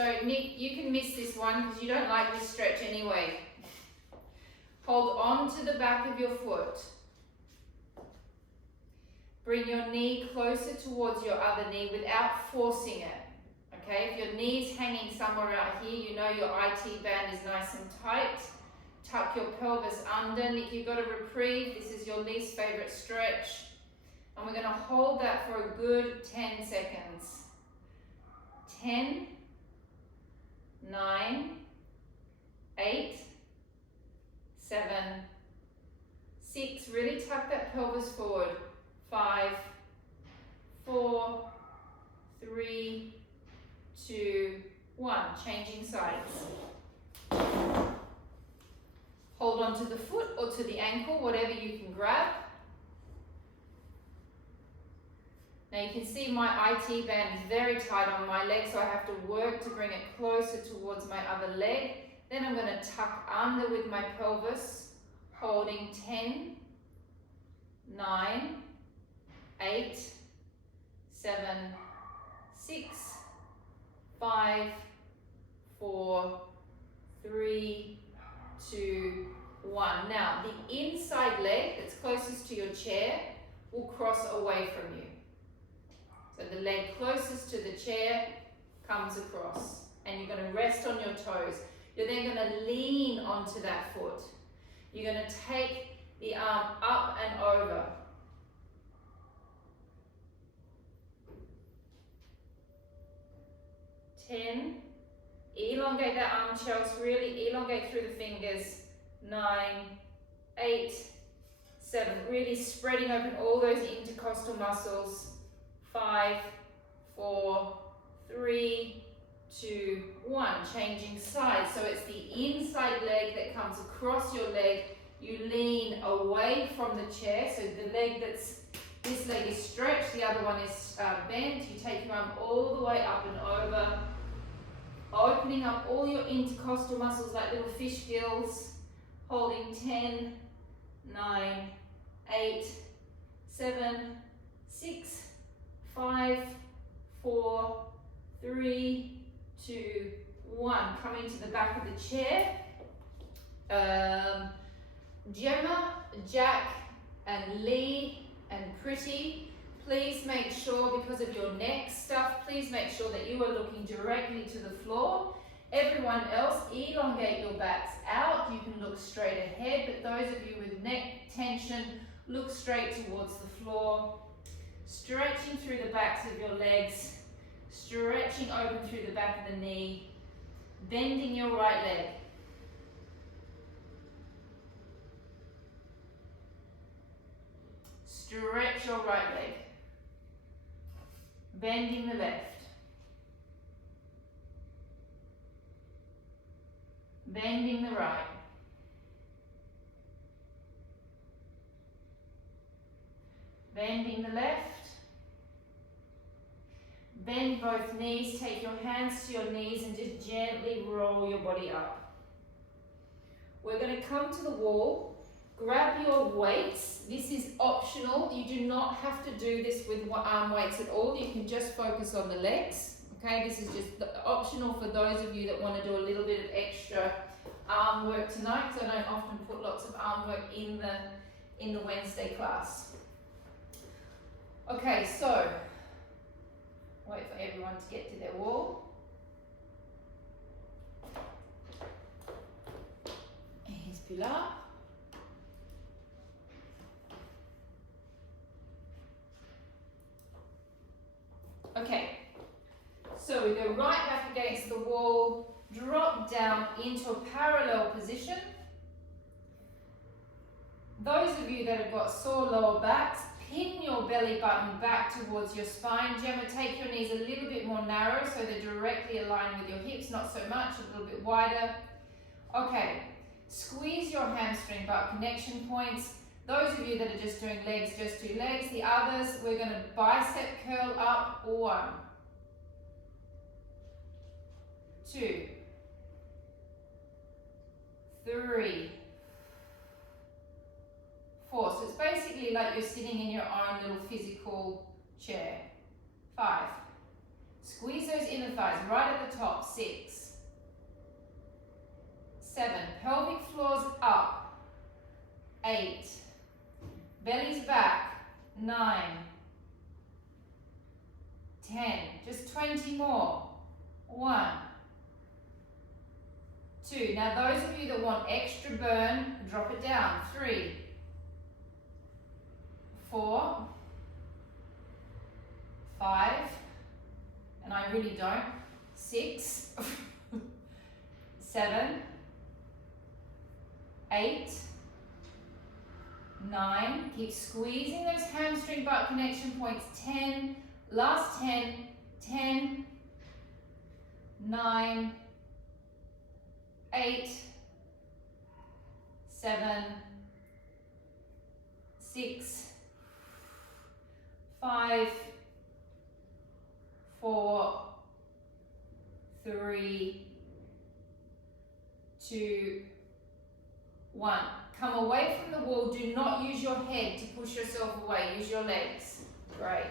so Nick, you can miss this one because you don't like this stretch anyway. Hold on to the back of your foot. Bring your knee closer towards your other knee without forcing it. Okay, if your knee's hanging somewhere out here, you know your IT band is nice and tight. Tuck your pelvis under. Nick, you've got a reprieve. This is your least favorite stretch. And we're going to hold that for a good 10 seconds. 10, 9, 8, 7, 6. Really tuck that pelvis forward. 5, 4, 3, 2, 1. Changing sides. Hold on to the foot or to the ankle, whatever you can grab. Now you can see my IT band is very tight on my leg, so I have to work to bring it closer towards my other leg. Then I'm going to tuck under with my pelvis, holding 10, 9, 8, 7, 6, 5, 4, 3, 2, 1. Now, the inside leg that's closest to your chair will cross away from you. So the leg closest to the chair comes across, and you're going to rest on your toes. You're then going to lean onto that foot. You're going to take the arm up and over. Ten. Elongate that arm, Chelsea. Really elongate through the fingers. 9, 8, 7. Really spreading open all those intercostal muscles. 5, 4, 3, 2, 1. Changing sides. So it's the inside leg that comes across your leg. You lean away from the chair. So the leg this leg is stretched, the other one is bent. You take your arm all the way up and over, opening up all your intercostal muscles like little fish gills, holding 10, 9, 8, 7, 6, 5, 4, 3, 2, 1. Coming to the back of the chair. Gemma, Jack, and Lee, and Pretty, please make sure, because of your neck stuff, please make sure that you are looking directly to the floor. Everyone else, elongate your backs out. You can look straight ahead, but those of you with neck tension, look straight towards the floor. Stretching through the backs of your legs, stretching open through the back of the knee, bending your right leg. Stretch your right leg, bending the left, bending the right, bending the left, bend both knees, take your hands to your knees and just gently roll your body up. We're going to come to the wall. Grab your weights. This is optional. You do not have to do this with arm weights at all. You can just focus on the legs. Okay, this is just optional for those of you that want to do a little bit of extra arm work tonight, because I don't often put lots of arm work in the Wednesday class. Okay, so wait for everyone to get to their wall. Here's Pilar. Okay, so we go right back against the wall, drop down into a parallel position. Those of you that have got sore lower backs, pin your belly button back towards your spine. Gemma, take your knees a little bit more narrow so they're directly aligned with your hips, not so much, a little bit wider. Okay, squeeze your hamstring butt connection points. Those of you that are just doing legs, just do legs. The others, we're going to bicep curl up. 1, 2, 3, 4. So it's basically like you're sitting in your own little physical chair. 5. Squeeze those inner the thighs, right at the top. 6, 7, pelvic floors up. 8, belly's back. 9, 10, just 20 more. 1, 2. Now those of you that want extra burn, drop it down. 3, 4, 5, and I really don't. 6, 7, 8, 9. Keep squeezing those hamstring butt connection points. 10, last 10, 10, 9, 8, 7, 6, 5, 4, 3, 2, 1. Come away from the wall. Do not use your head to push yourself away. Use your legs. Great.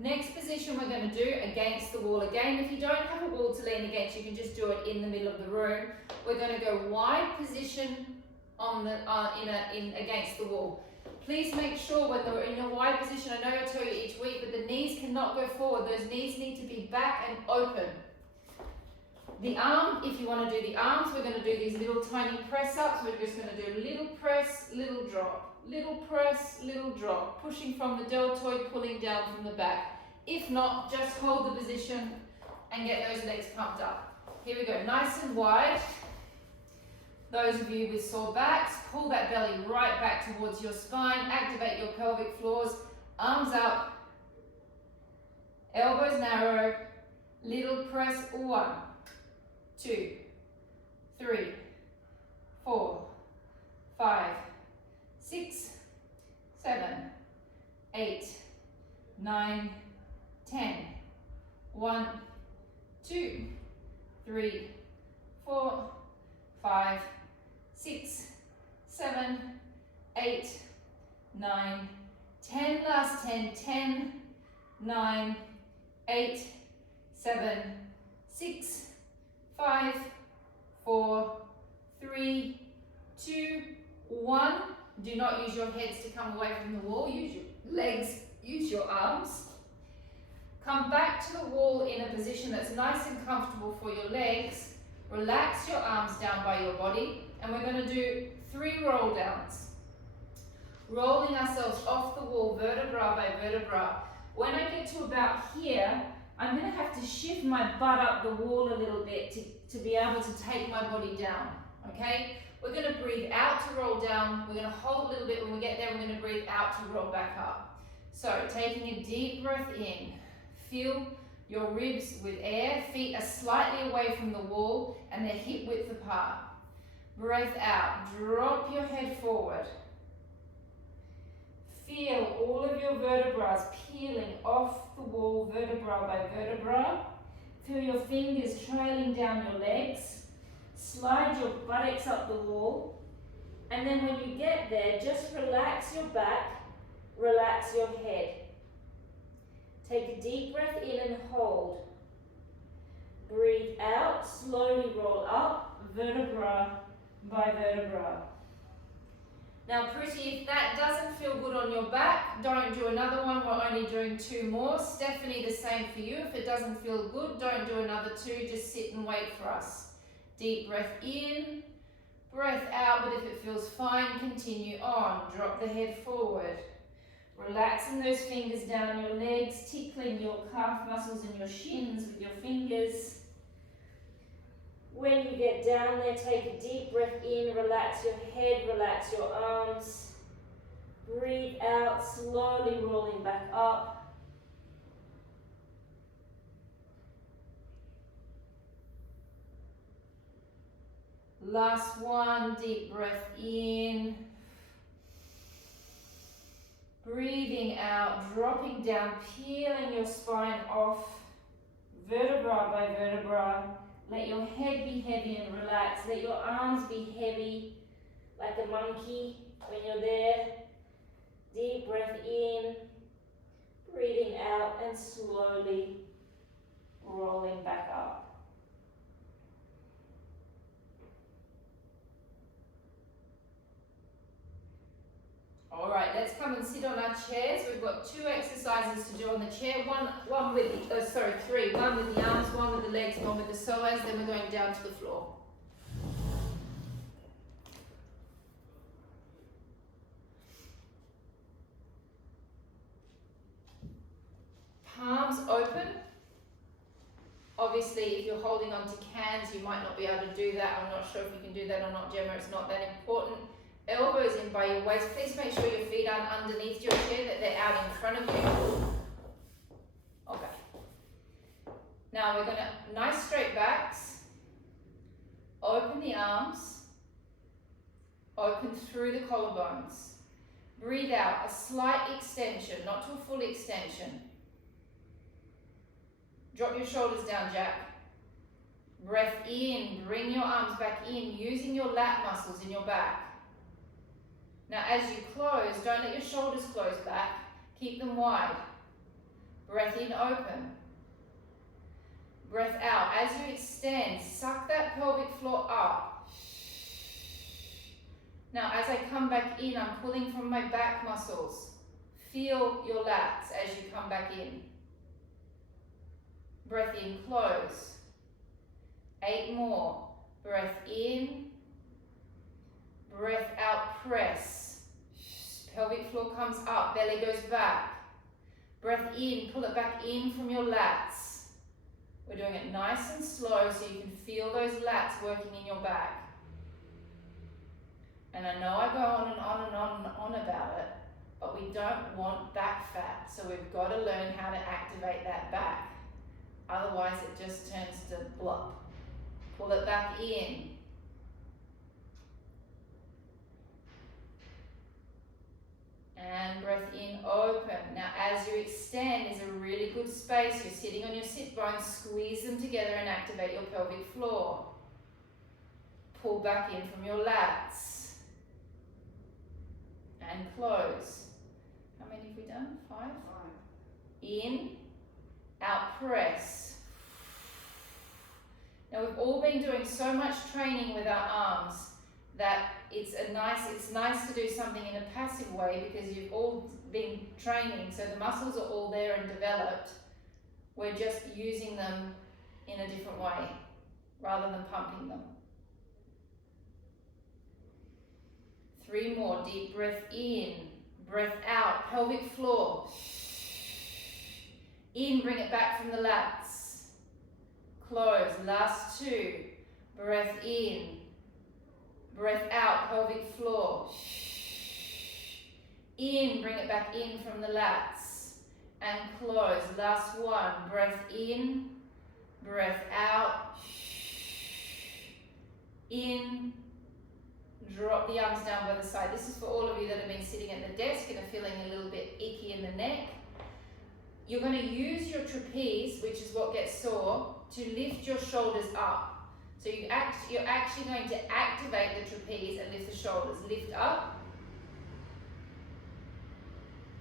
Next position we're going to do against the wall. Again, if you don't have a wall to lean against, you can just do it in the middle of the room. We're going to go wide position on the against the wall. Please make sure when you're in a wide position, I know I tell you each week, but the knees cannot go forward. Those knees need to be back and open. The arm, if you want to do the arms, we're going to do these little tiny press ups. We're just going to do little press, little drop, little press, little drop, pushing from the deltoid, pulling down from the back. If not, just hold the position and get those legs pumped up. Here we go, nice and wide. Those of you with sore backs, pull that belly right back towards your spine, activate your pelvic floors, arms up, elbows narrow, little press. 1, 2, 3, 4, 5, 6, 7, 8, 9, 10. 1, 2, 3, 4, 5, 6, 7, 8, 9, 10. Last 10. 10, 9, 8, 7, 6, 5, 4, 3, 2, 1. Do not use your heads to come away from the wall. Use your legs, use your arms. Come back to the wall in a position that's nice and comfortable for your legs. Relax your arms down by your body, and we're going to do 3 roll downs. Rolling ourselves off the wall, vertebra by vertebra. When I get to about here, I'm going to have to shift my butt up the wall a little bit to be able to take my body down, okay? We're going to breathe out to roll down. We're going to hold a little bit. When we get there, we're going to breathe out to roll back up. So taking a deep breath in. Feel your ribs with air. Feet are slightly away from the wall and they're hip width apart. Breath out. Drop your head forward. Feel all of your vertebrae peeling off the wall, vertebra by vertebra. Feel your fingers trailing down your legs. Slide your buttocks up the wall. And then when you get there, just relax your back, relax your head. Take a deep breath in and hold. Breathe out, slowly roll up, vertebra by vertebra. Now pretty, if that doesn't feel good on your back, don't do another one. We're only doing 2 more. Stephanie, the same for you. If it doesn't feel good, don't do another 2. Just sit and wait for us. Deep breath in, breath out, but if it feels fine, continue on. Drop the head forward. Relaxing those fingers down your legs, tickling your calf muscles and your shins with your fingers. When you get down there, take a deep breath in, relax your head, relax your arms. Breathe out, slowly rolling back up. Last one, deep breath in. Breathing out, dropping down, peeling your spine off, vertebra by vertebra. Let your head be heavy and relaxed. Let your arms be heavy, like a monkey when you're there. Deep breath in, breathing out, and slowly rolling back let's come and sit on our chairs. We've got 2 exercises to do on the chair. One with the, 3. One with the arms, one with the legs, one with the psoas. Then we're going down to the floor. Palms open. Obviously, if you're holding on to cans, you might not be able to do that. I'm not sure if you can do that or not, Gemma. It's not that important. Elbows in by your waist. Please make sure your feet aren't underneath your chair, that they're out in front of you. Okay. Now we're going to, nice straight backs. Open the arms. Open through the collarbones. Breathe out, a slight extension, not to a full extension. Drop your shoulders down, Jack. Breath in, bring your arms back in, using your lat muscles in your back. Now as you close, don't let your shoulders close back, keep them wide. Breath in, open. Breath out, as you extend, suck that pelvic floor up. Now as I come back in, I'm pulling from my back muscles. Feel your lats as you come back in. Breath in, close. 8 more. Breath in. Breath out, press. Pelvic floor comes up, belly goes back. Breath in, pull it back in from your lats. We're doing it nice and slow so you can feel those lats working in your back. And I know I go on and on and on and on about it, but we don't want back fat, so we've got to learn how to activate that back. Otherwise it just turns to blup. Pull it back in. And breath in, open. Now as you extend is a really good space. You're sitting on your sit bones, squeeze them together and activate your pelvic floor. Pull back in from your lats. And close. How many have we done? 5? 5. In. Out, press. Now we've all been doing so much training with our arms that it's nice to do something in a passive way because you've all been training, so the muscles are all there and developed. We're just using them in a different way rather than pumping them. 3 more, deep breath in, breath out, pelvic floor. In, bring it back from the lats. Close, last 2. Breath in. Breath out, pelvic floor. In, bring it back in from the lats. And close, last 1. Breath in. Breath out. In. Drop the arms down by the side. This is for all of you that have been sitting at the desk and are feeling a little bit icky in the neck. You're going to use your trapeze, which is what gets sore, to lift your shoulders up. So you're actually going to activate the trapeze and lift the shoulders. Lift up.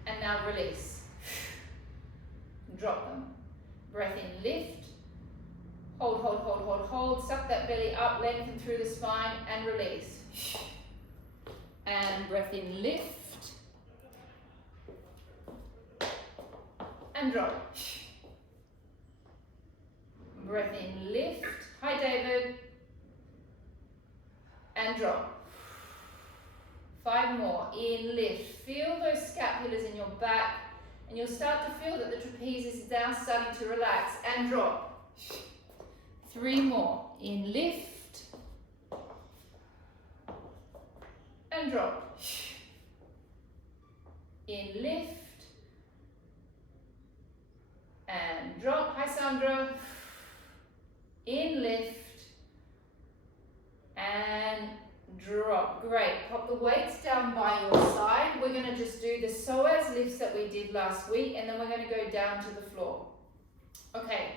And now release. Drop them. Breath in, lift. Hold, hold, hold, hold, hold. Suck that belly up, lengthen through the spine, and release. And breath in, lift. And drop. Breath in, lift. Hi, David. And drop. 5 more. In, lift. Feel those scapulars in your back, and you'll start to feel that the trapeze is now starting to relax. And drop. 3 more. In, lift. And drop. In, lift. And drop. Hi, Sandra. In, lift. And drop. Great. Pop the weights down by your side. We're going to just do the psoas lifts that we did last week, and then we're going to go down to the floor. Okay.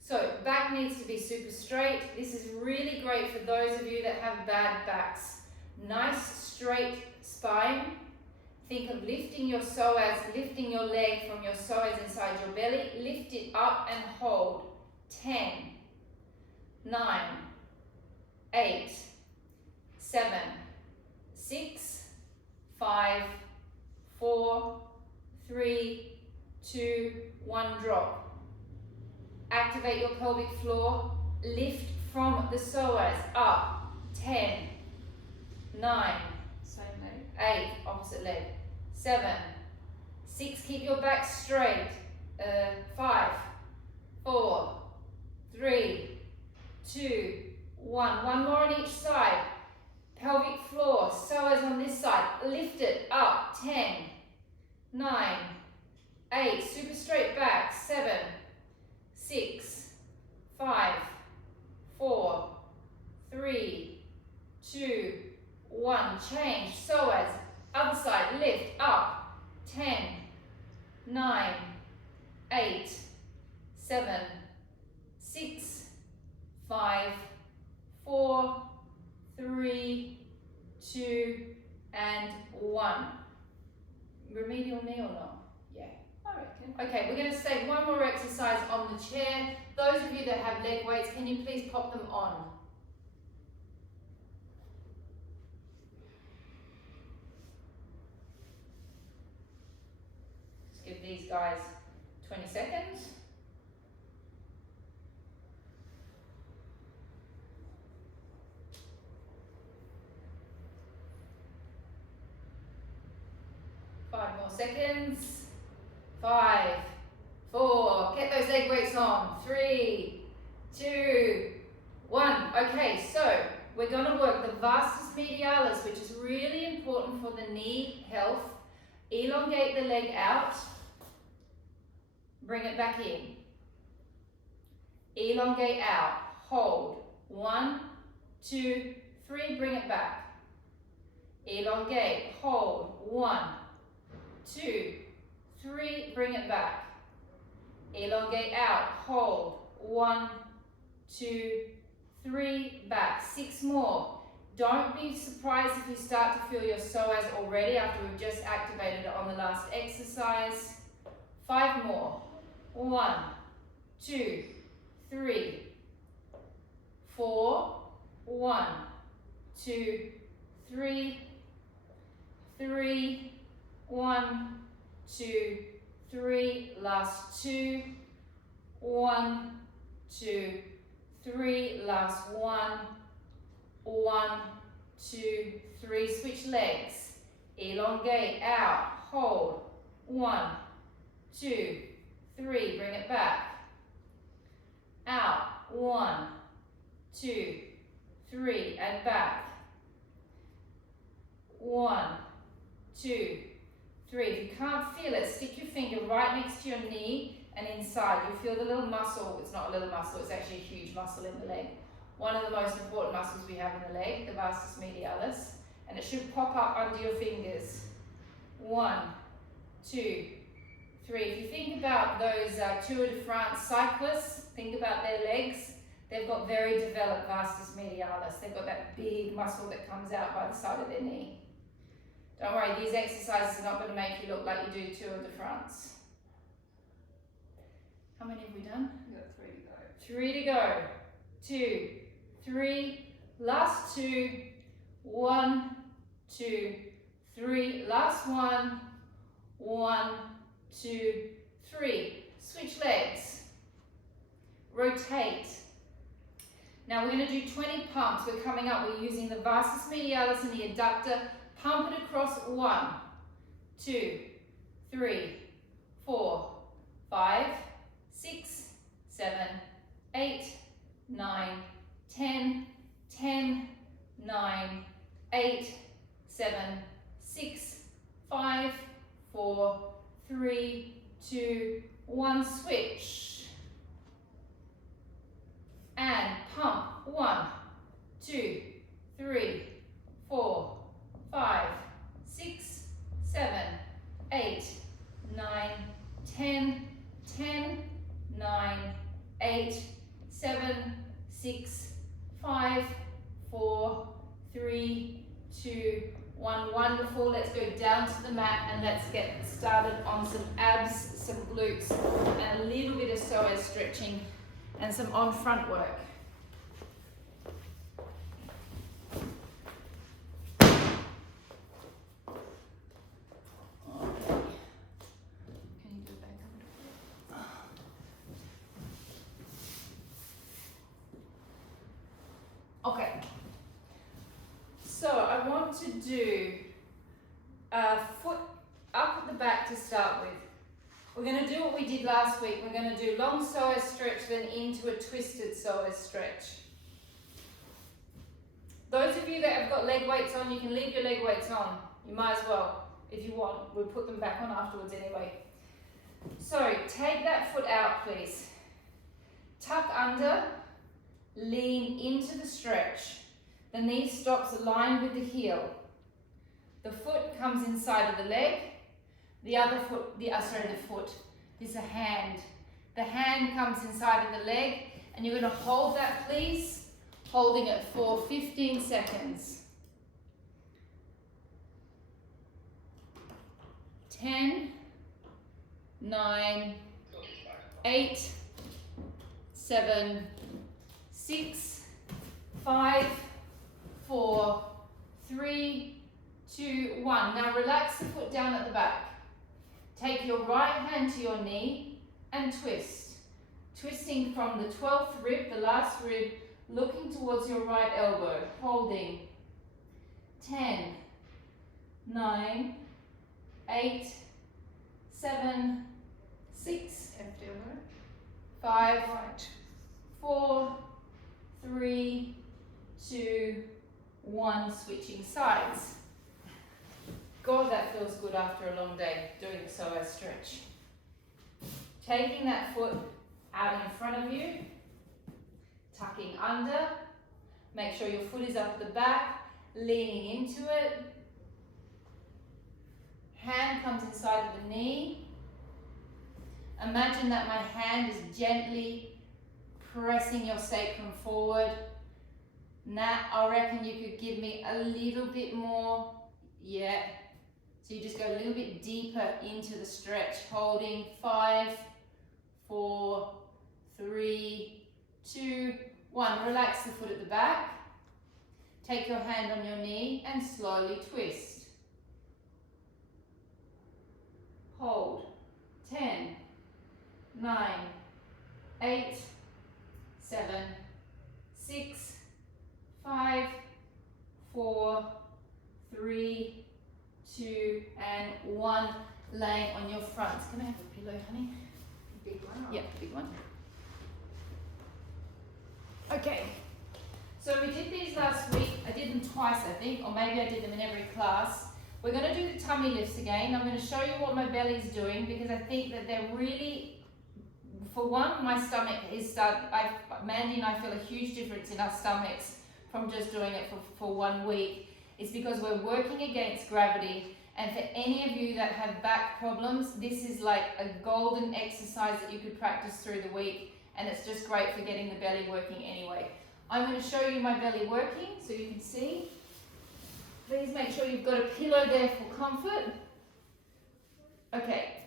So back needs to be super straight. This is really great for those of you that have bad backs. Nice straight spine. Think of lifting your psoas, lifting your leg from your psoas inside your belly. Lift it up and hold. 10, 9, 8, 7, 6, 5, 4, 3, 2, 1, drop. Activate your pelvic floor. Lift from the psoas up. 10, 9, Same leg. 8, opposite leg. 7, 6, keep your back straight. 5, 4, 3, 2, 1. One more on each side. Pelvic floor, psoas on this side. Lift it up. 10, 9, 8, super straight back. 7, 6, 5, 4, 3, 2, 1. Change. Psoas. Other side. Lift up. 10, 9, 8, 7, 6, 5, 4, 3, 2, and 1. Remedial knee or not? Yeah. I reckon. Okay, we're going to stay one more exercise on the chair. Those of you that have leg weights, can you please pop them on? Just give these guys 20 seconds. Five more seconds. 5, 4, get those leg weights on. 3, 2, 1. Okay, so we're going to work the vastus medialis, which is really important for the knee health. Elongate the leg out. Bring it back in. Elongate out. Hold. 1, 2, 3. Bring it back. Elongate. Hold. 1, 2, 3. Bring it back. Elongate out. Hold. 1, 2, 3. Back. 6 more. Don't be surprised if you start to feel your psoas already after we've just activated it on the last exercise. 5 more. 1, 2, 3, 4. 1, 2, 3, 3, 1, 2, 3. Last 2. 1, 2, 3. Last 1. 1, 2, 3. Switch legs. Elongate out. Hold. 1, 2, 3. Bring it back. Out. 1, 2, 3. And back. 1, 2, 3. If you can't feel it, stick your finger right next to your knee and inside. You'll feel the little muscle. It's not a little muscle, it's actually a huge muscle in the leg. One of the most important muscles we have in the leg, the vastus medialis. And it should pop up under your fingers. 1, 2, 3. If you think about those Tour de France cyclists, think about their legs. They've got very developed vastus medialis. They've got that big muscle that comes out by the side of their knee. Don't worry, these exercises are not going to make you look like you do Tour de France. How many have we done? We've got 3 to go. 3 to go. 2, 3. Last 2. 1, 2, 3. Last 1. 1, 2, 3. Switch legs. Rotate. Now we're going to do 20 pumps. We're coming up. We're using the vastus medialis and the abductor. Pump it across. 1, 2, 3, 4, 5, 6, 7, 8, 9, 10, 10, 9, 8, 7, 6, 5, 4, 3, 2, 1. Switch. And pump. 1, 2, 3, 4, 5, 6, 7, 8, 9, 10, 10, 9, 8, 7, 6, 5, 4, 3, 2, 1. Wonderful. Let's go down to the mat and let's get started on some abs, some glutes, and a little bit of psoas stretching and some on front work. to do a foot up at the back to start with. We're going to do what we did last week. We're going to do long psoas stretch, then into a twisted psoas stretch. Those of you that have got leg weights on, you can leave your leg weights on. You might as well, if you want. We'll put them back on afterwards anyway. So, take that foot out, please. Tuck under, lean into the stretch. The knee stops aligned with the heel. The foot comes inside of the leg. The other foot, the foot is a hand. The hand comes inside of the leg, and you're going to hold that, please. Holding it for 15 seconds. 10, 9, 8, 7, 6, 5, 4, 3, 2, 1. Now relax the foot down at the back. Take your right hand to your knee and twist. Twisting from the 12th rib, the last rib, looking towards your right elbow. Holding. 10, 9, 8, 7, 6, 5, 4, 3, 2, 1. Switching sides. God, that feels good after a long day doing the psoas stretch. Taking that foot out in front of you, tucking under. Make sure your foot is up the back, leaning into it. Hand comes inside of the knee. Imagine that my hand is gently pressing your sacrum forward. Nat, I reckon you could give me a little bit more. Yeah. So you just go a little bit deeper into the stretch, holding 5, 4, 3, 2, 1. Relax the foot at the back. Take your hand on your knee and slowly twist. Hold. 10, 9, 8, 7, 6, 5, 4, 3, 2, and 1. Laying on your fronts. Can I have a pillow, honey? Big one? Yeah, big one. Okay. So we did these last week. I did them twice, I think, or maybe I did them in every class. We're going to do the tummy lifts again. I'm going to show you what my belly is doing because I think that they're really, for one, my stomach is Mandy and I feel a huge difference in our stomachs from just doing it for 1 week. It's because we're working against gravity, and for any of you that have back problems, this is like a golden exercise that you could practice through the week, and it's just great for getting the belly working anyway. I'm going to show you my belly working so you can see. Please make sure you've got a pillow there for comfort. Okay,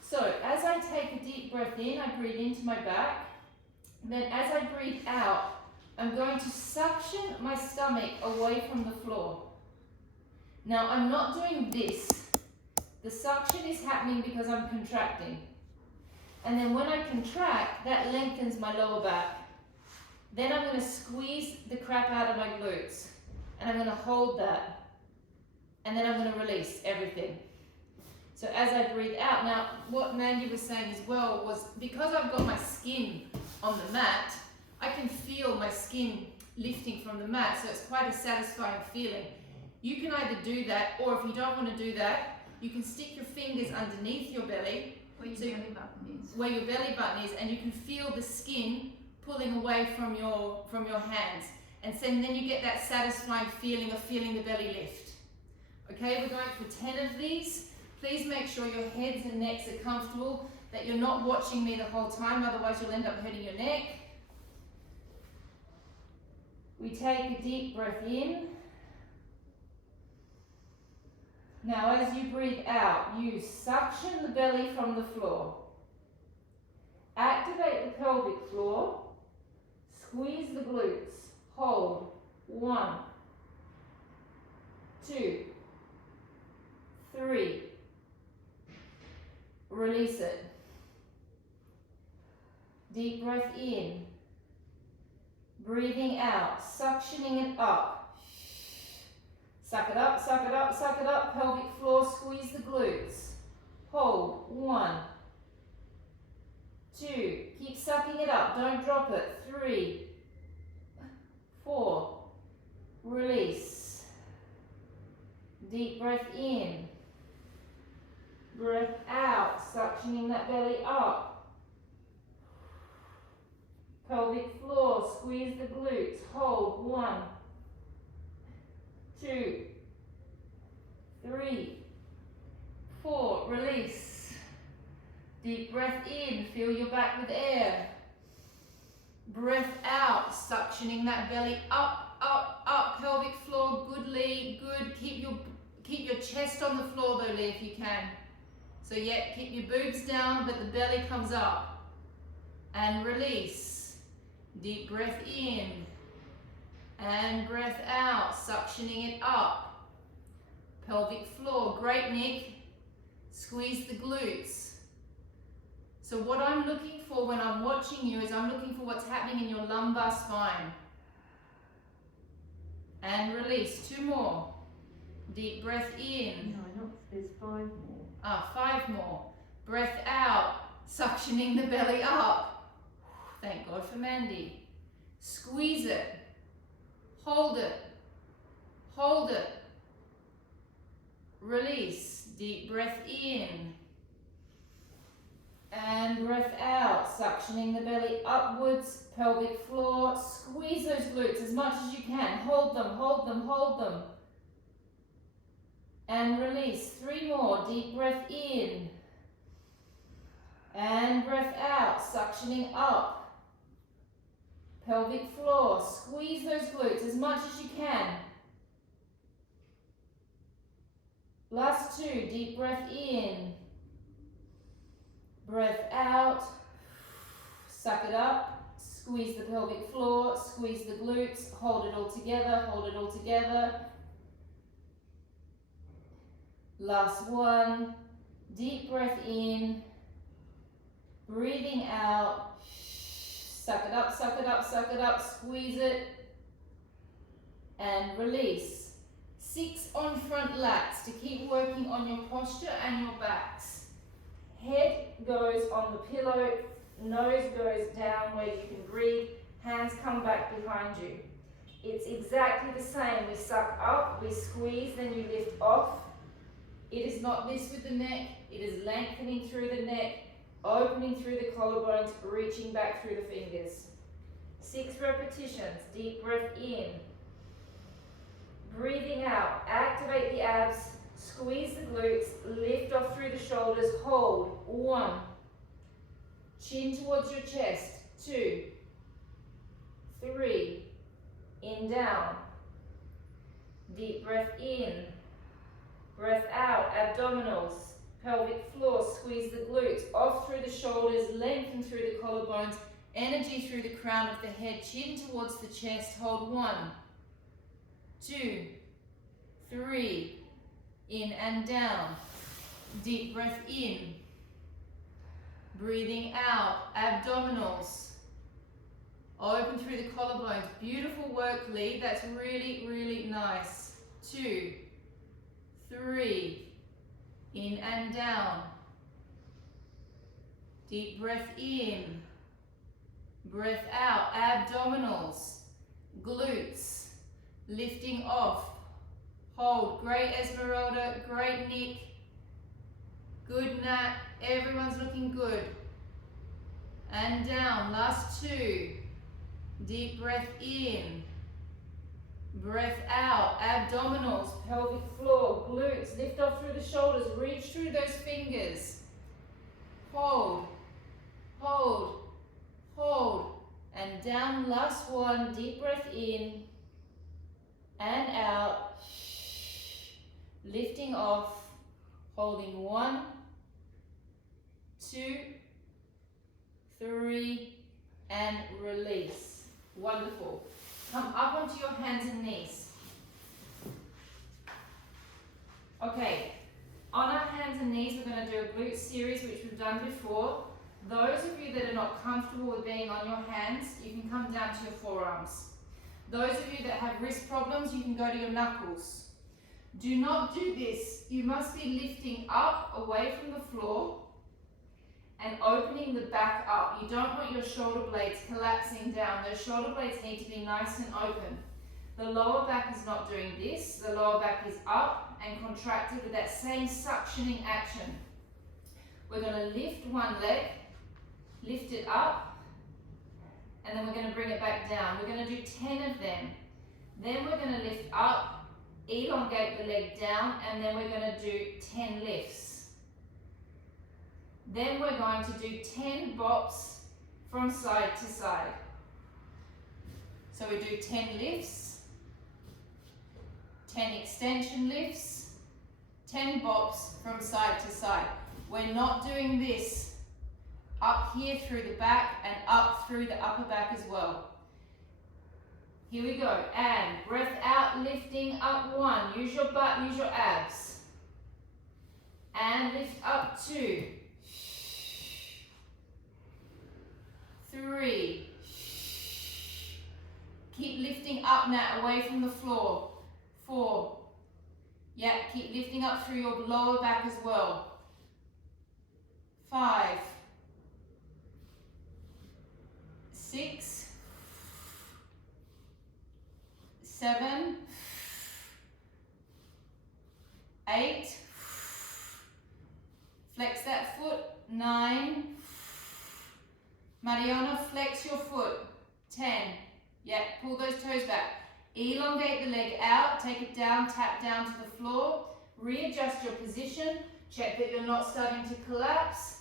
so as I take a deep breath in, I breathe into my back. Then as I breathe out, I'm going to suction my stomach away from the floor. Now I'm not doing this. The suction is happening because I'm contracting. And then when I contract, that lengthens my lower back. Then I'm going to squeeze the crap out of my glutes. And I'm going to hold that. And then I'm going to release everything. So as I breathe out, now what Mandy was saying as well was because I've got my skin on the mat, I can feel my skin lifting from the mat, so it's quite a satisfying feeling. You can either do that, or if you don't want to do that, you can stick your fingers underneath your belly, where your belly button is. Where your belly button is, and you can feel the skin pulling away from your hands. And so then you get that satisfying feeling of feeling the belly lift. Okay, we're going for 10 of these. Please make sure your heads and necks are comfortable, that you're not watching me the whole time, otherwise you'll end up hurting your neck. We take a deep breath in. Now as you breathe out, you suction the belly from the floor. Activate the pelvic floor. Squeeze the glutes. Hold. 1, 2, 3. Release it. Deep breath in. Breathing out, suctioning it up. Suck it up, suck it up, suck it up. Pelvic floor, squeeze the glutes. Hold. 1, 2. Keep sucking it up. Don't drop it. 3, 4. Release. Deep breath in. Breath out. Suctioning that belly up. Pelvic floor, squeeze the glutes. Hold. 1, 2, 3, 4. Release. Deep breath in. Fill your back with air. Breath out. Suctioning that belly up, up, up. Pelvic floor. Good, Lee. Good. Keep your chest on the floor though, Lee, if you can. So yeah, keep your boobs down, but the belly comes up. And release. Deep breath in. And breath out, suctioning it up. Pelvic floor, great, Nick. Squeeze the glutes. So what I'm looking for when I'm watching you is I'm looking for what's happening in your lumbar spine. And release, 2 more. Deep breath in. No, there's 5 more. 5 more. Breath out, suctioning the belly up. Thank God for Mandy. Squeeze it. Hold it. Hold it. Release. Deep breath in. And breath out. Suctioning the belly upwards. Pelvic floor. Squeeze those glutes as much as you can. Hold them, hold them, hold them. And release. 3 more. Deep breath in. And breath out. Suctioning up. Pelvic floor, squeeze those glutes as much as you can. Last 2, deep breath in. Breath out. Suck it up. Squeeze the pelvic floor, squeeze the glutes. Hold it all together, hold it all together. Last 1, deep breath in. Breathing out. Suck it up, suck it up, suck it up, squeeze it, and release. 6 on front lats to keep working on your posture and your backs. Head goes on the pillow, nose goes down where you can breathe, hands come back behind you. It's exactly the same. We suck up, we squeeze, then you lift off. It is not this with the neck, it is lengthening through the neck, opening through the collarbones, reaching back through the fingers. 6 repetitions. Deep breath in. Breathing out. Activate the abs. Squeeze the glutes. Lift off through the shoulders. Hold. 1. Chin towards your chest. 2. 3. In, down. Deep breath in. Breath out. Abdominals. Pelvic floor, squeeze the glutes, off through the shoulders, lengthen through the collarbones, energy through the crown of the head, chin towards the chest, hold 1, 2, 3, in and down, deep breath in, breathing out, abdominals, open through the collarbones, beautiful work, Lee, that's really, really nice, 2, 3, in and down. Deep breath in. Breath out. Abdominals. Glutes. Lifting off. Hold. Great Esmeralda. Great Nick. Good Nat. Everyone's looking good. And down. Last 2. Deep breath in. Breath out, abdominals, pelvic floor, glutes, lift off through the shoulders, reach through those fingers. Hold, hold, hold, and down, last 1, deep breath in, and out, lifting off, holding 1, 2, 3, and release. Wonderful. Come up onto your hands and knees. Okay, on our hands and knees, we're going to do a glute series, which we've done before. Those of you that are not comfortable with being on your hands, you can come down to your forearms. Those of you that have wrist problems, you can go to your knuckles. Do not do this. You must be lifting up away from the floor and opening the back up. You don't want your shoulder blades collapsing down. Those shoulder blades need to be nice and open. The lower back is not doing this. The lower back is up and contracted with that same suctioning action. We're going to lift one leg, lift it up, and then we're going to bring it back down. We're going to do 10 of them. Then we're going to lift up, elongate the leg down, and then we're going to do 10 lifts. Then we're going to do 10 bops from side to side. So we do 10 lifts, 10 extension lifts, 10 bops from side to side. We're not doing this up here through the back and up through the upper back as well. Here we go, and breath out, lifting up 1. Use your butt, use your abs. And lift up 2. 3. Keep lifting up now, away from the floor. 4. Yeah, keep lifting up through your lower back as well. 5. 6. 7. 8. Flex that foot. 9. Mariana, flex your foot. 10. Yeah, pull those toes back. Elongate the leg out, take it down, tap down to the floor. Readjust your position. Check that you're not starting to collapse.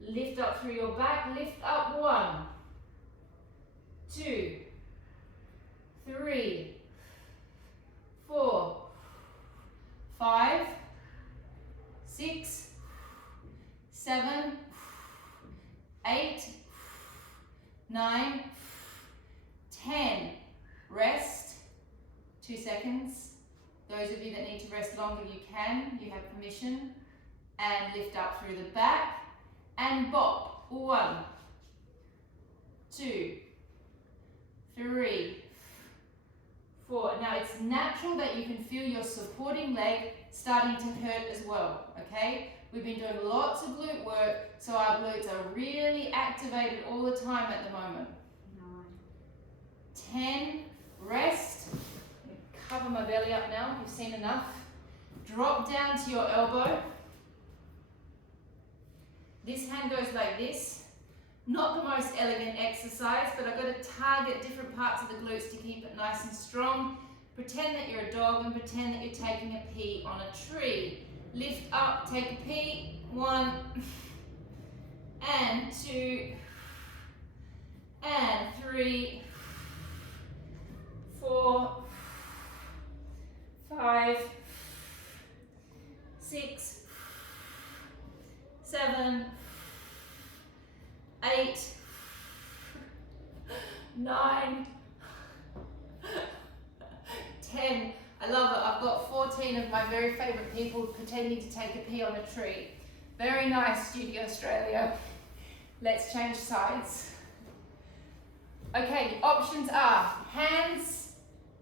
Lift up through your back. Lift up 1, 2, 3, 4, 5, 6, 7, 8, 9, 10. Rest. 2 seconds. Those of you that need to rest longer, you can. You have permission. And lift up through the back. And bop. 1, 2, 3, 4. Now it's natural that you can feel your supporting leg starting to hurt as well, okay? We've been doing lots of glute work, so our glutes are really activated all the time at the moment. 10, rest. Cover my belly up now, you've seen enough. Drop down to your elbow. This hand goes like this. Not the most elegant exercise, but I've got to target different parts of the glutes to keep it nice and strong. Pretend that you're a dog and pretend that you're taking a pee on a tree. Lift up, take a pee. 1, and 2, and 3, 4, 5, 6, 7, 8, 9, 10. I love it. I've got 14 of my very favourite people pretending to take a pee on a tree. Very nice, Studio Australia. Let's change sides. Okay, the options are hands,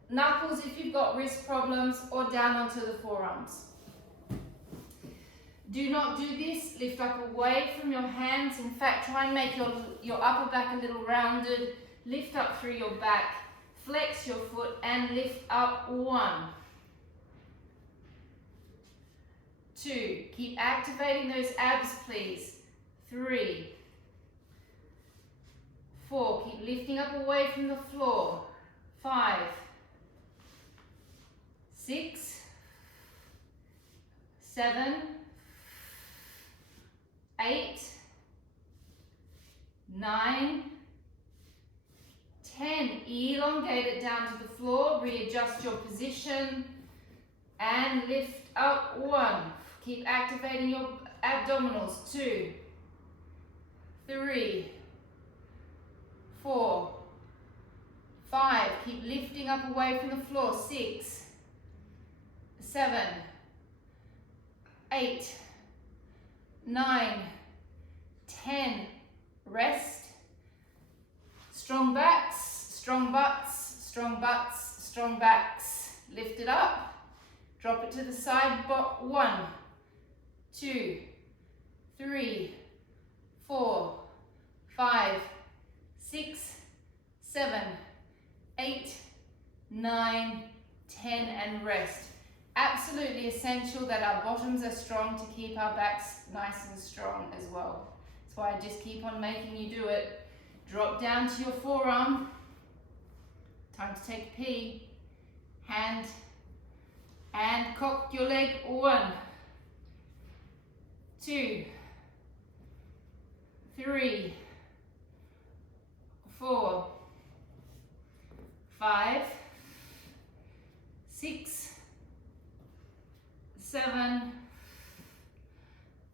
knuckles if you've got wrist problems, or down onto the forearms. Do not do this. Lift up away from your hands. In fact, try and make your upper back a little rounded. Lift up through your back. Flex your foot and lift up. 1, 2. Keep activating those abs, please. 3, 4. Keep lifting up away from the floor. 5, 6, 7, 8, 9, 10. Elongate it down to the floor. Readjust your position and lift up. 1. Keep activating your abdominals. 2, 3, 4, 5. Keep lifting up away from the floor. 6, 7, 8, 9, 10. Rest. Strong backs, strong butts, strong butts, strong backs. Lift it up. Drop it to the side, bop, 1, 2, 3, 4, 5, 6, 7, 8, 9, 10, and rest. Absolutely essential that our bottoms are strong to keep our backs nice and strong as well. That's why I just keep on making you do it. Drop down to your forearm. Time to take a pee. Hand. And cock your leg. 1, 2, 3, 4, 5, 6, 7,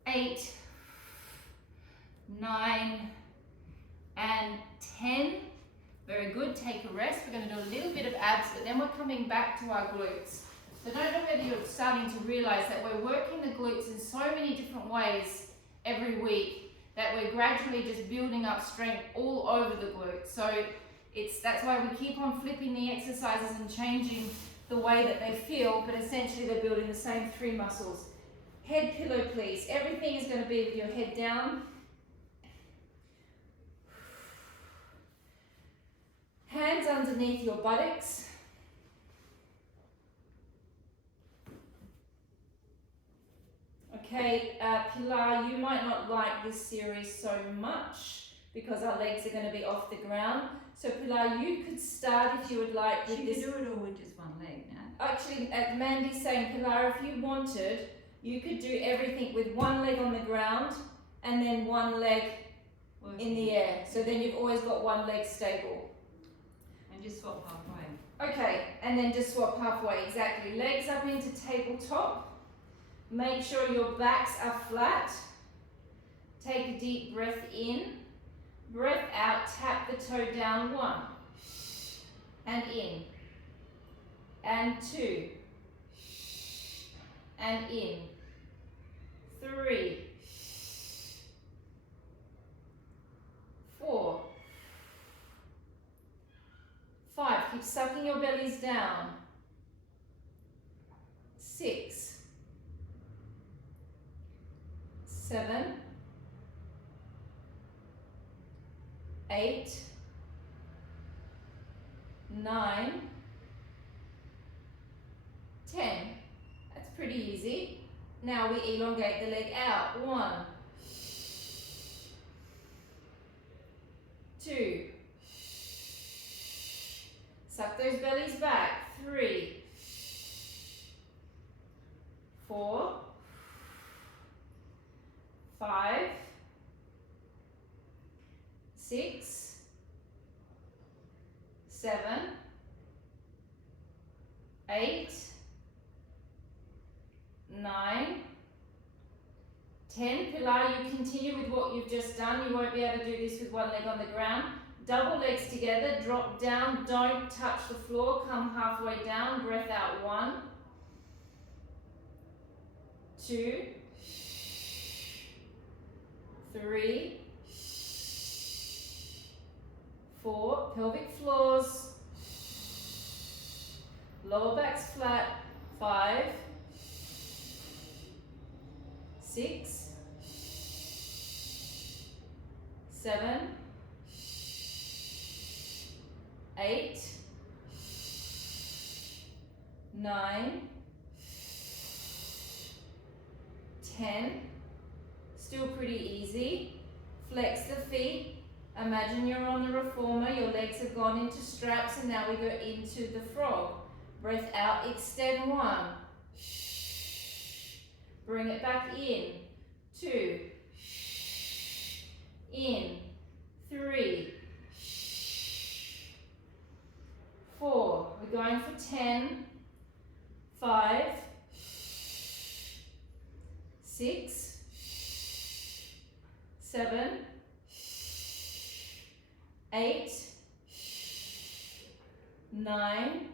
8, 9, and 10. Very good. Take a rest. We're going to do a little bit of abs, but then we're coming back to our glutes. So I don't know whether you're starting to realize that we're working the glutes in so many different ways every week that we're gradually just building up strength all over the glutes. So that's why we keep on flipping the exercises and changing the way that they feel, but essentially they're building the same 3 muscles. Head pillow, please. Everything is going to be with your head down. Hands underneath your buttocks. Okay, Pilar, you might not like this series so much because our legs are going to be off the ground. So Pilar, you could start if you would like with this. You could do it all with just one leg now. Actually, Mandy's saying, Pilar, if you wanted, you could do everything with one leg on the ground and then one leg in the air. So then you've always got one leg stable. And just swap halfway. Okay, and then just swap halfway, exactly. Legs up into tabletop. Make sure your backs are flat. Take a deep breath in. Breath out, tap the toe down. 1. And in. And 2. And in. 3. 4. 5. Keep sucking your bellies down. 6. 7, 8, 9, 10. That's pretty easy. Now we elongate the leg out. 1, 2. Suck those bellies back. 3, 4, 5, 6, 7, 8, 9, 10. Pilar, you continue with what you've just done. You won't be able to do this with one leg on the ground. Double legs together, drop down, don't touch the floor, come halfway down, breath out. 1, 2, 3, 4, pelvic floors, lower back's flat. 5, 6, 7, 8, 9, 10. Still pretty easy. Flex the feet. Imagine you're on the reformer. Your legs have gone into straps and now we go into the frog. Breath out, extend. 1. Bring it back in. 2. In. 3. 4. We're going for 10. 5. 6. 7, 8, 9,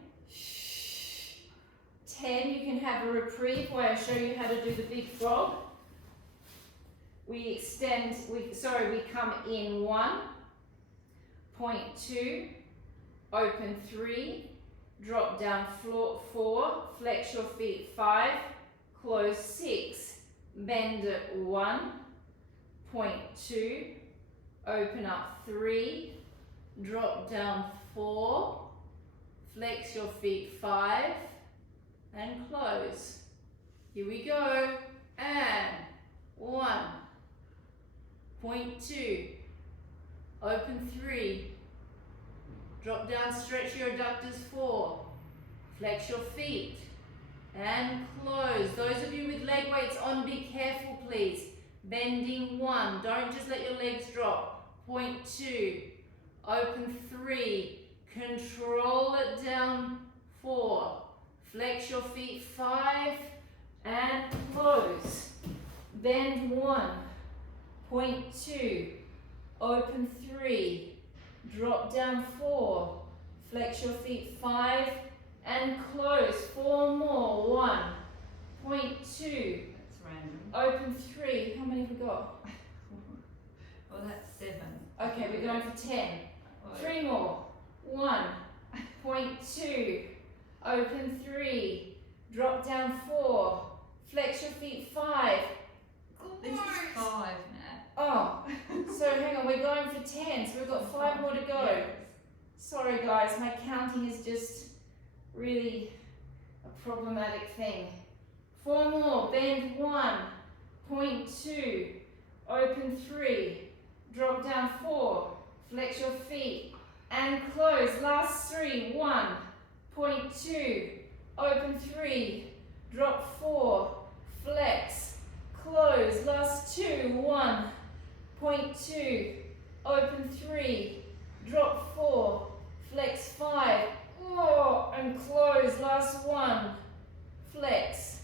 10. You can have a reprieve where I show you how to do the big frog. We come in 1, point 2, open 3, drop down floor 4, flex your feet 5, close 6, bend at 1, point 2, open up 3, drop down 4, flex your feet 5, and close. Here we go, and 1, point 2, open 3, drop down, stretch your abductors 4, flex your feet, and close. Those of you with leg weights on, be careful please. Bending 1, don't just let your legs drop. Point 2, open 3, control it down 4, flex your feet 5, and close. Bend 1, point 2, open 3, drop down 4, flex your feet 5, and close. 4 more. 1, point 2, That's random. open 3. How many have we got? Well, that's 7. Okay, we're going for 10. Oh, 3 more. 1, point 2, open 3, drop down 4, flex your feet 5. This is 5 now. Oh, so hang on, we're going for 10, so we've got 5 more to go. Yes. Sorry guys, my counting is just really a problematic thing. 4 more, bend 1, point 2, open 3, drop down 4, flex your feet, and close. Last 3, 1, point 2, open 3, drop 4, flex, close. Last 2, 1, point 2, open 3, drop 4, flex 5, oh, and close. Last 1, flex,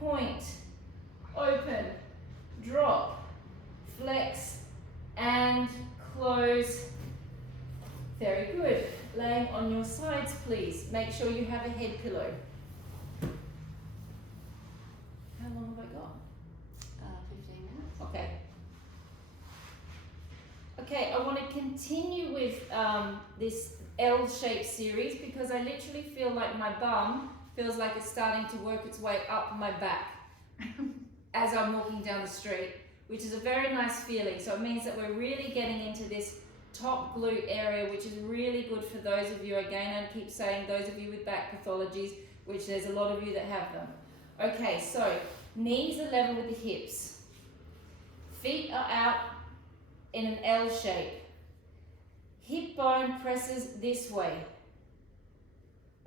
point, open, drop, flex, and close. Very good. Laying on your sides, please. Make sure you have a head pillow. How long have I got? 15 minutes. Okay. Okay, I want to continue with this L-shaped series because I literally feel like my bum feels like it's starting to work its way up my back as I'm walking down the street, which is a very nice feeling. So it means that we're really getting into this top glute area, which is really good for those of you, again, I keep saying those of you with back pathologies, which there's a lot of you that have them. Okay, so knees are level with the hips. Feet are out in an L shape. Hip bone presses this way.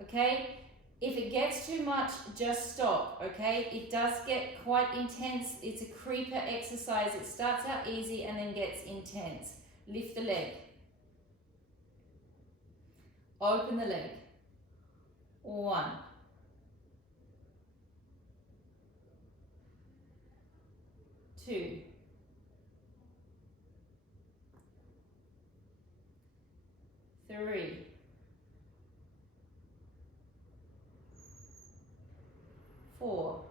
Okay? If it gets too much, just stop, okay? It does get quite intense. It's a creeper exercise. It starts out easy and then gets intense. Lift the leg. Open the leg. 1. 2. 3. 4.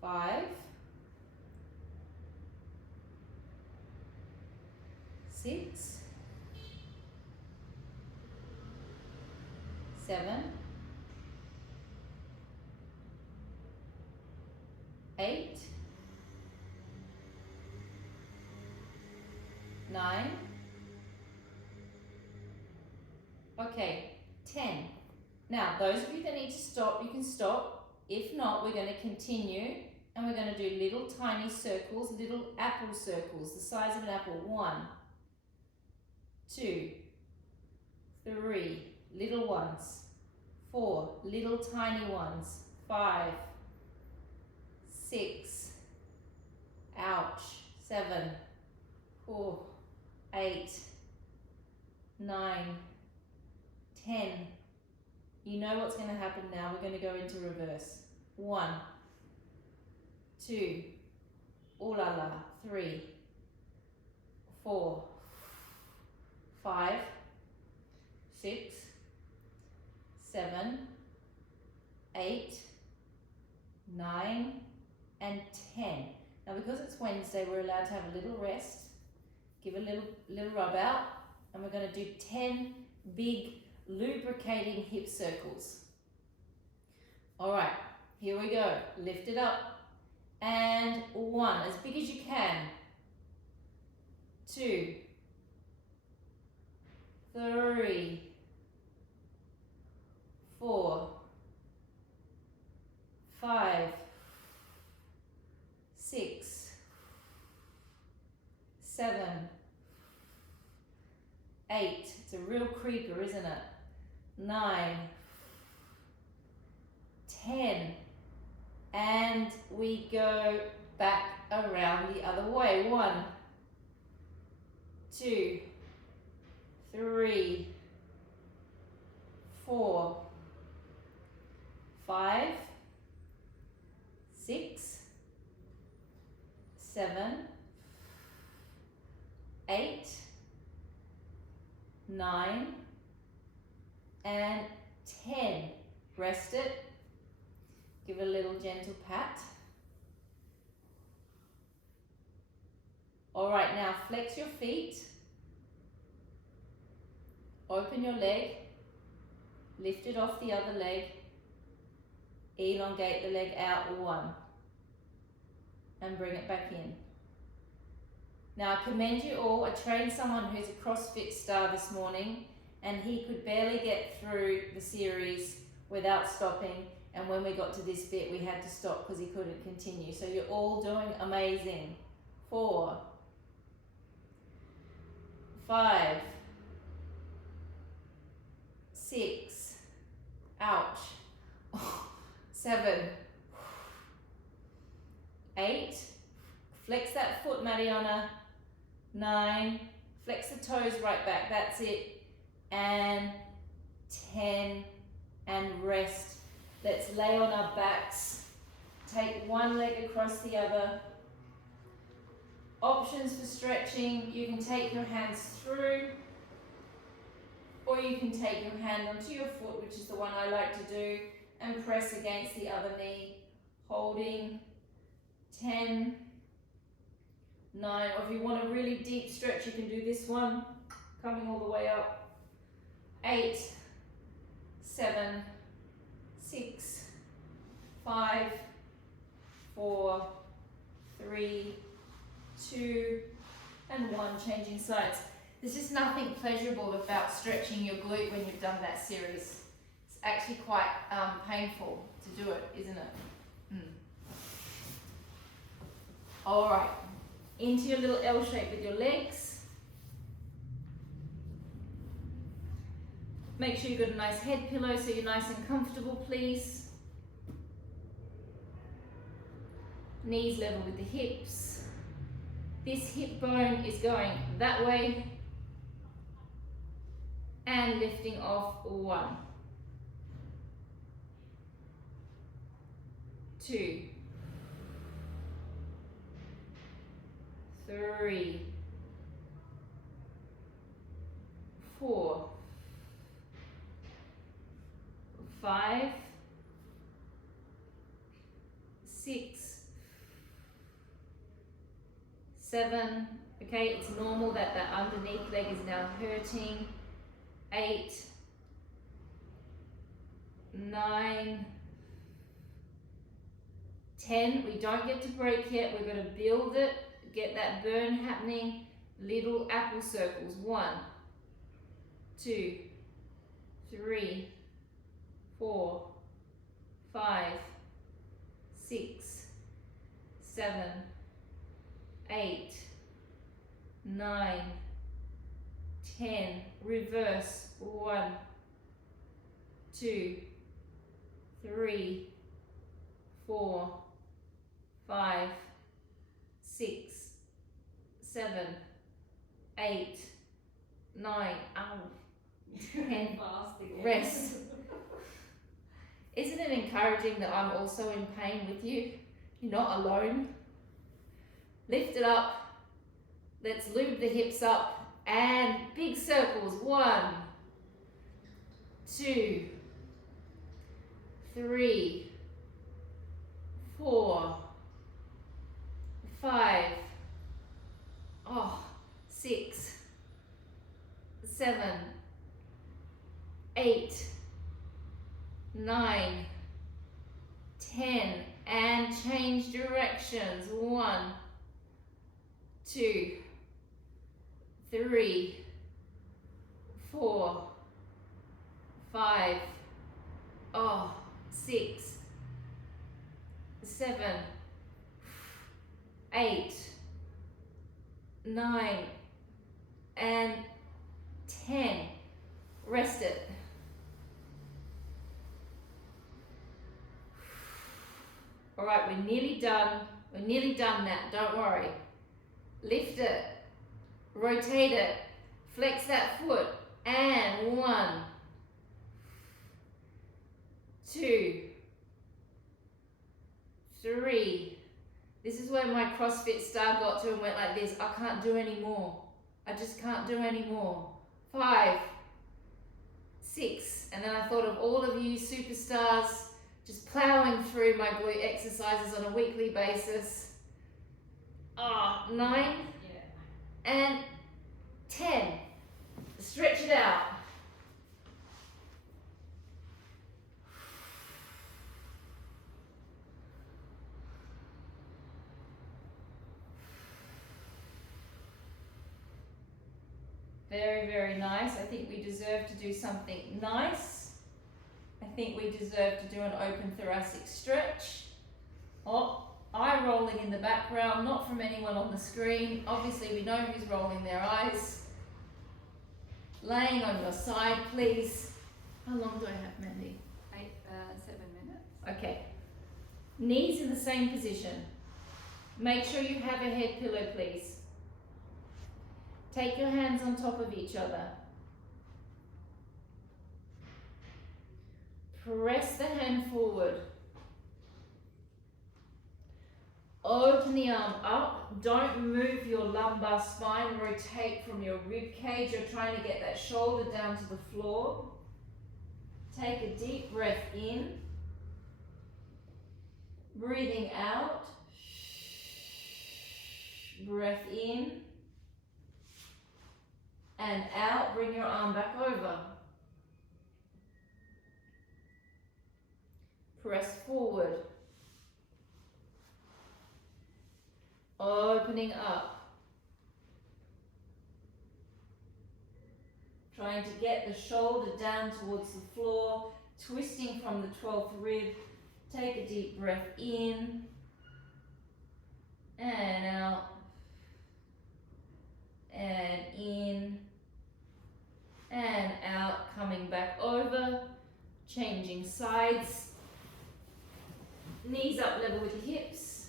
5. 6. 7. 8. 9. Okay, 10. Now, those of you that need to stop, you can stop. If not, we're going to continue and we're going to do little tiny circles, little apple circles, the size of an apple. 1, 2, 3, little ones. 4, little tiny ones. 5, 6, ouch, 7, 8, 9, 10. You know what's going to happen now. We're going to go into reverse. 1, 2, ooh la la, 3, 4, 5, 6, 7, 8, 9, and 10. Now because it's Wednesday, we're allowed to have a little rest, give a little rub out, And we're going to do 10 big lubricating hip circles. All right, here we go. Lift it up. And 1, as big as you can. 2, 3, 4, 5, 6, 7, 8. It's a real creeper, isn't it? 9, 10. And we go back around the other way. 1, 2, 3, 4, 5, 6, 7, 8, 9, and 10. Rest it. Give it a little gentle pat. All right, now flex your feet. Open your leg. Lift it off the other leg. Elongate the leg out 1. And bring it back in. Now I commend you all. I trained someone who's a CrossFit star this morning, and he could barely get through the series without stopping. And when we got to this bit, we had to stop because he couldn't continue. So you're all doing amazing. 4, 5, 6, ouch, 7, 8, flex that foot, Mariana, 9, flex the toes right back, that's it, and 10, and rest. Let's lay on our backs, take one leg across the other. Options for stretching, you can take your hands through, or you can take your hand onto your foot, which is the one I like to do, and press against the other knee, holding. 10, 9, or if you want a really deep stretch, you can do this one, coming all the way up. 8, 7, 6, 5, 4, 3, 2, and 1, changing sides. There's just nothing pleasurable about stretching your glute when you've done that series. It's actually quite painful to do it, isn't it? All right, into your little L shape with your legs. Make sure you've got a nice head pillow so you're nice and comfortable, please. Knees level with the hips. This hip bone is going that way and lifting off. 1, 2, 3, 4, 5, 6, 7, okay, it's normal that the underneath leg is now hurting. 8, 9, 10, we don't get to break yet, we're going to build it, get that burn happening. Little apple circles. 1, 2, 3, 4, 5, 6, 7, 8, 9, 10, reverse. 1, 2, 3, 4, 5, 6, 7, 8, 9, 10, rest. Isn't it encouraging that I'm also in pain with you? You're not alone. Lift it up. Let's lube the hips up. And big circles. 1, 2, 3, 4, 5, 6, 7, 8, 9, 10, and change directions. 1, 2, 3, 4, 5, 6, 7, 8, 9, and 10. Rest it. All right, we're nearly done. We're nearly done now, don't worry. Lift it, rotate it, flex that foot, and 1, 2, 3. This is where my CrossFit star got to and went like this. I can't do any more. I just can't do any more. 5, 6, and then I thought of all of you superstars just plowing through my glute exercises on a weekly basis. 9 and 10. Stretch it out. Very, very nice. I think we deserve to do something nice. I think we deserve to do an open thoracic stretch. Eye rolling in the background, not from anyone on the screen. Obviously we know who's rolling their eyes. Laying on your side, please. How long do I have, Mandy? 7 minutes. Okay. Knees in the same position. Make sure you have a head pillow, please. Take your hands on top of each other. Press the hand forward. Open the arm up. Don't move your lumbar spine. Rotate from your rib cage. You're trying to get that shoulder down to the floor. Take a deep breath in. Breathing out. Breath in. And out. Bring your arm back over. Press forward. Opening up. Trying to get the shoulder down towards the floor, twisting from the 12th rib. Take a deep breath in and out and in and out, coming back over, changing sides. Knees up level with the hips.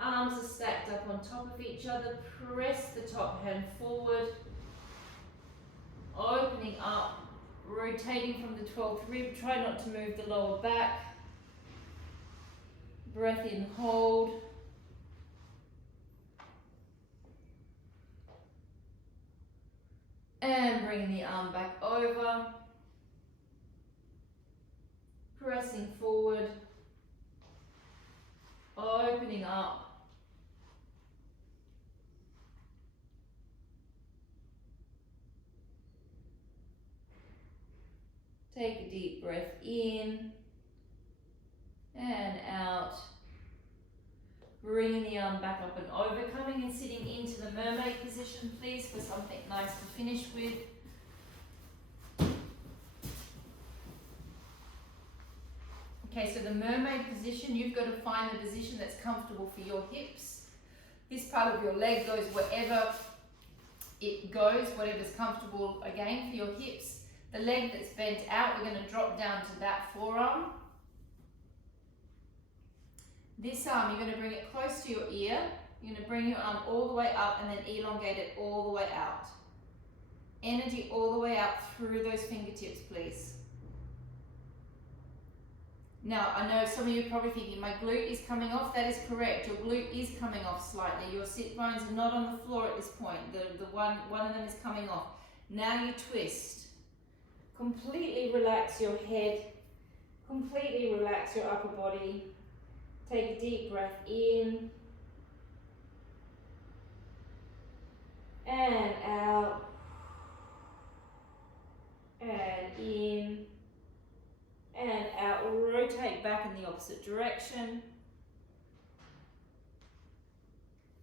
Arms are stacked up on top of each other. Press the top hand forward. Opening up, rotating from the 12th rib. Try not to move the lower back. Breath in, hold. And bring the arm back over. Pressing forward. Opening up. Take a deep breath in and out. Bringing the arm back up and over. Coming and sitting into the mermaid position, please, for something nice to finish with. Okay, so the mermaid position, you've got to find the position that's comfortable for your hips. This part of your leg goes wherever it goes, whatever's comfortable, again, for your hips. The leg that's bent out, we're going to drop down to that forearm. This arm, you're going to bring it close to your ear. You're going to bring your arm all the way up and then elongate it all the way out. Energy all the way out through those fingertips, please. Now, I know some of you are probably thinking, my glute is coming off. That is correct. Your glute is coming off slightly. Your sit bones are not on the floor at this point. One of them is coming off. Now you twist. Completely relax your head. Completely relax your upper body. Take a deep breath in. And out. opposite direction.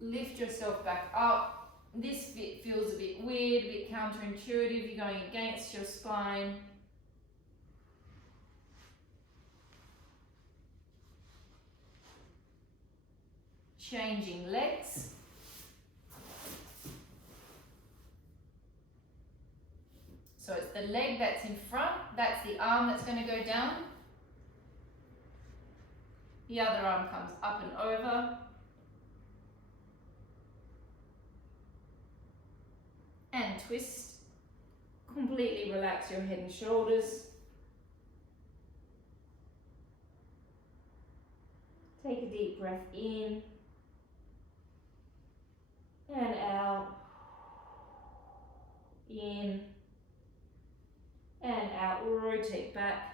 Lift yourself back up. This bit feels a bit weird, a bit counterintuitive. You're going against your spine. Changing legs. So it's the leg that's in front, that's the arm that's going to go down. The other arm comes up and over. And twist. Completely relax your head and shoulders. Take a deep breath in and out. In and out. Rotate back.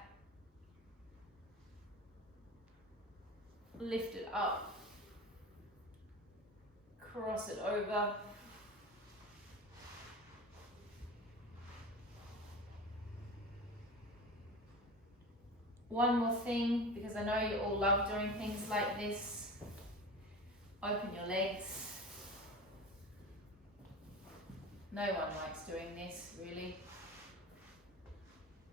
Lift it up. Cross it over. One more thing, because I know you all love doing things like this. Open your legs. No one likes doing this, really.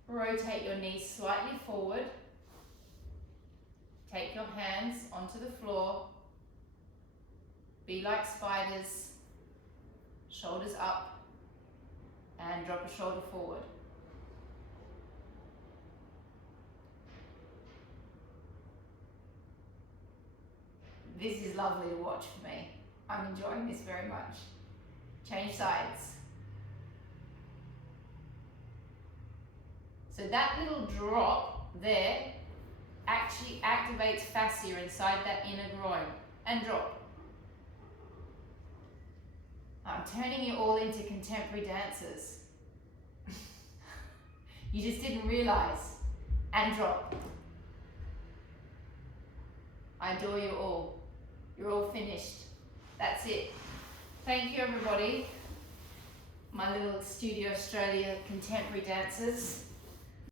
Rotate your knees slightly forward. Take your hands onto the floor. Be like spiders. Shoulders up. And drop a shoulder forward. This is lovely to watch for me. I'm enjoying this very much. Change sides. So that little drop there actually activates fascia inside that inner groin. And drop. I'm turning you all into contemporary dancers. You just didn't realize. And drop. I adore you all. You're all finished. That's it. Thank you, everybody. My little Studio Australia contemporary dancers.